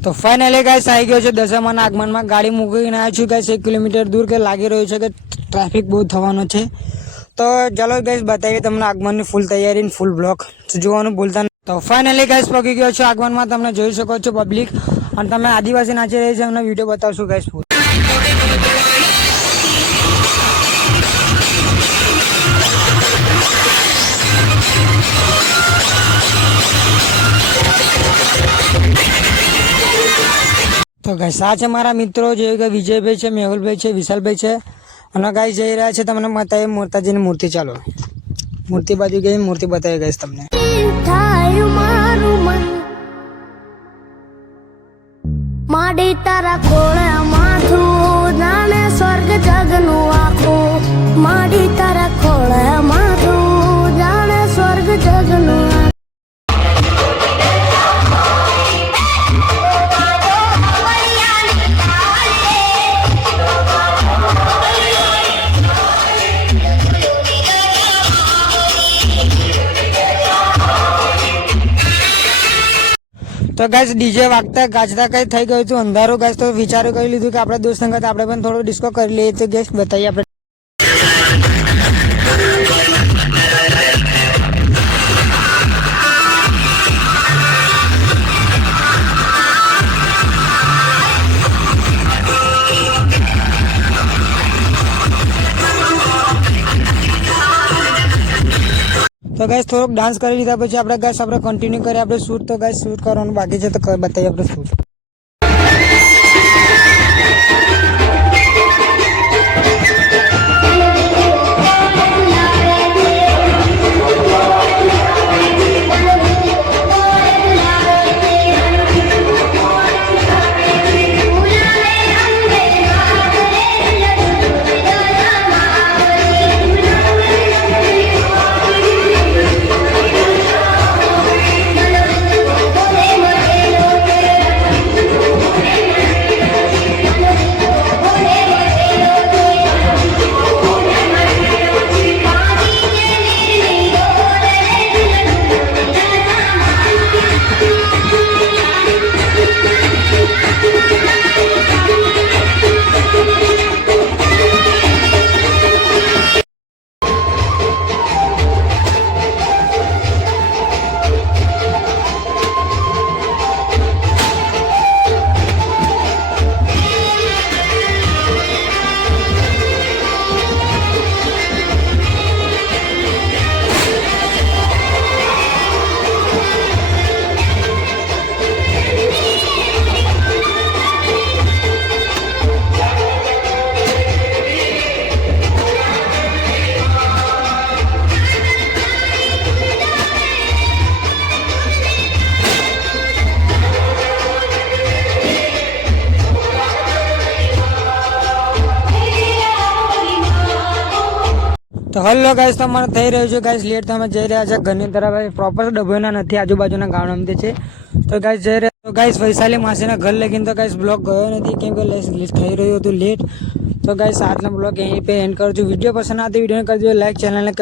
તો finally guys આવી ગયો છે દશામાના આગમનમાં. ગાડી મૂકીને આવ્યો છું ગાઈસ 1 કિલોમીટર દૂર, કે લાગી રહ્યું છે કે ટ્રાફિક બહુ થવાનો છે. તો ચાલો ગાઈસ બતાવીએ તમને આગમનની ફૂલ તૈયારી, ફૂલ બ્લોક જોવાનું ભૂલતા નહીં. તો ફાઇનલી ગાઈસ પહોંચી ગયો છું આગમનમાં. તમને જોઈ શકો છો પબ્લિક, અને તમે આદિવાસી નાચી રહી છે એમનો વિડીયો બતાવશું ગાઈસ. તો ગાઈસ આ છે મારા મિત્રો, જે કે વિજયભાઈ છે, મેહુલભાઈ છે, વિશાલભાઈ છે, અને ગાઈસ જઈ રહ્યા છે તમને બતાવીએ માતાજીની મૂર્તિ. ચાલો મૂર્તિ બાજુ ગઈ, મૂર્તિ બતાવી ગાઈસ તમને. માડી તારા ખોળે માથું જાણે સ્વર્ગ જગનું આખું. માડી તારા ખોળે માથું જાણે સ્વર્ગ જગનું. તો ગાઈસ ડીજે વાગતા ગાજતા કઈ થઈ ગયું હતું અંધારું ગાઈસ. તો વિચારું કરી લીધું કે આપણે દોસ્ત સંગત આપણે પણ થોડો ડિસ્કો કરી લઈએ. તો ગાઈસ બતાવીએ આપણે. તો ગાઈસ થોડોક ડાન્સ કરી લીધા પછી આપણે ગાઈસ આપણે કન્ટિન્યુ કરીએ આપણે શૂટ. તો ગાઈસ શૂટ કરવાનું બાકી છે, તો બતાવીએ આપણે શૂટ. તો હલો ગાઈસ, તમારે થઈ રહ્યું છે ગાઈસ લેટ. તમે જઈ રહ્યા છે ઘરની તરફ. પ્રોપર ડભોઈના નથી, આજુબાજુના ગામડામાંથી છે. તો ગાઈસ જઈ રહ્યા. તો ગાઈસ વૈશાલી માસીના ઘર લગીને તો ગાઈસ બ્લોગ ગયો નથી, કેમ કે થઈ રહ્યું હતું લેટ. તો ગાઈસ આજનો બ્લોગ અહીં પે એન્ડ કરું છું. વિડીયો પસંદ આવતો વિડીયોને કરજો લાઈક, ચેનલને